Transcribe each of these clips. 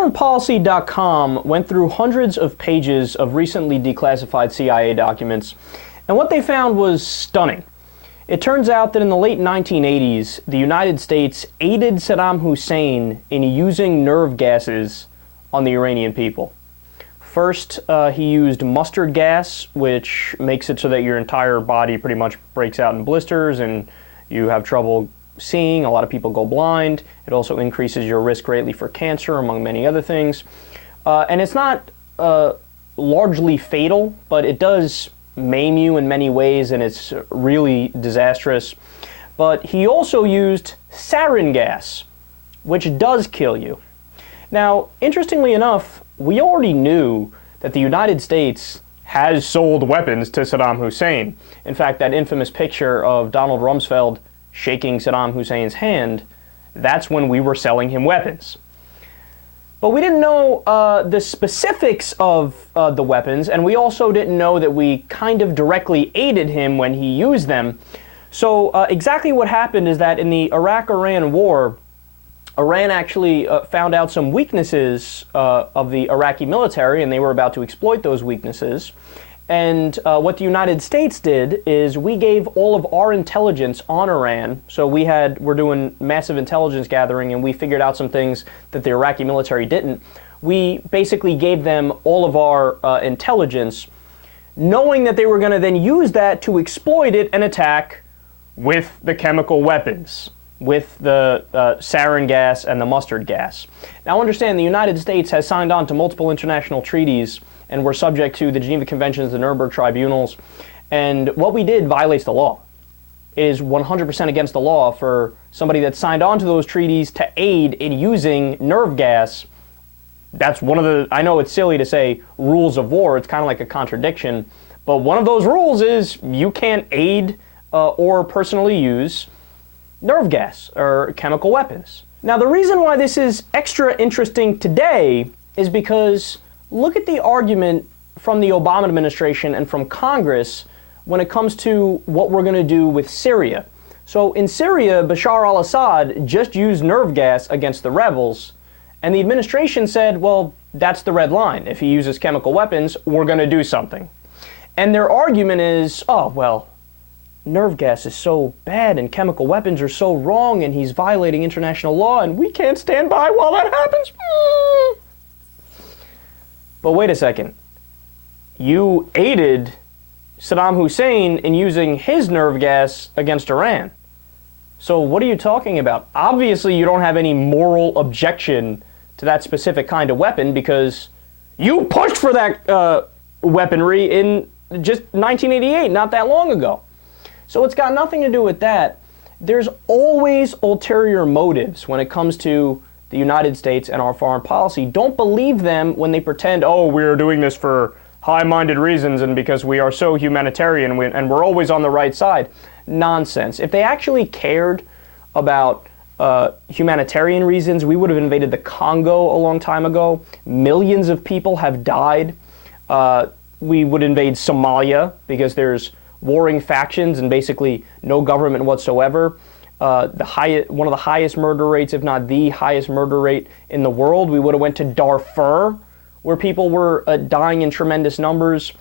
ForeignPolicy.com went through hundreds of pages of recently declassified CIA documents, and what they found was stunning. It turns out that in the late 1980s, the United States aided Saddam Hussein in using nerve gases on the Iranian people. First, he used mustard gas, which makes it so that your entire body pretty much breaks out in blisters and you have trouble seeing. A lot of people go blind. It also increases your risk greatly for cancer, among many other things. And it's not largely fatal, but it does maim you in many ways, and it's really disastrous. But he also used sarin gas, which does kill you. Now, interestingly enough, we already knew that the United States has sold weapons to Saddam Hussein. In fact, that infamous picture of Donald Rumsfeld shaking Saddam Hussein's hand, that's when we were selling him weapons. But we didn't know the specifics of the weapons, and we also didn't know that we kind of directly aided him when he used them. So exactly what happened is that in the Iraq-Iran war, Iran actually found out some weaknesses of the Iraqi military, and they were about to exploit those weaknesses. And what the United States did is we gave all of our intelligence on Iran. So we're doing massive intelligence gathering, and we figured out some things that the Iraqi military didn't. We basically gave them all of our intelligence, knowing that they were going to then use that to exploit it and attack with the chemical weapons, with the sarin gas and the mustard gas. Now understand, the United States has signed on to multiple international treaties, and we're subject to the Geneva Conventions, the Nuremberg tribunals, and what we did violates the law. It is 100% against the law for somebody that signed on to those treaties to aid in using nerve gas. That's one of the, I know it's silly to say rules of war, it's kind of like a contradiction, but one of those rules is you can't aid or personally use nerve gas or chemical weapons. Now, the reason why this is extra interesting today is because look at the argument from the Obama administration and from Congress when it comes to what we're going to do with Syria. So in Syria, Bashar al-Assad just used nerve gas against the rebels, and the administration said, well, that's the red line. If he uses chemical weapons, we're going to do something. And their argument is, oh, well, nerve gas is so bad and chemical weapons are so wrong and he's violating international law and we can't stand by while that happens. But wait a second. You aided Saddam Hussein in using his nerve gas against Iran. So what are you talking about? Obviously, you don't have any moral objection to that specific kind of weapon because you pushed for that weaponry in just 1988, not that long ago. So it's got nothing to do with that. There's always ulterior motives when it comes to the United States and our foreign policy. Don't believe them when they pretend, oh, we're doing this for high-minded reasons and because we are so humanitarian and we're always on the right side. Nonsense. If they actually cared about humanitarian reasons, we would have invaded the Congo a long time ago. Millions of people have died. We would invade Somalia because there's warring factions and basically no government whatsoever. One of the highest murder rates, if not the highest murder rate in the world. We would have went to Darfur, where people were dying in tremendous numbers,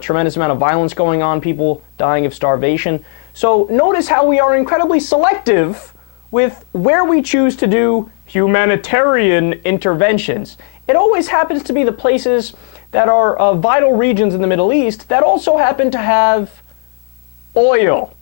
tremendous amount of violence going on, people dying of starvation. So notice how we are incredibly selective with where we choose to do humanitarian interventions. It always happens to be the places that are vital regions in the Middle East that also happen to have oil.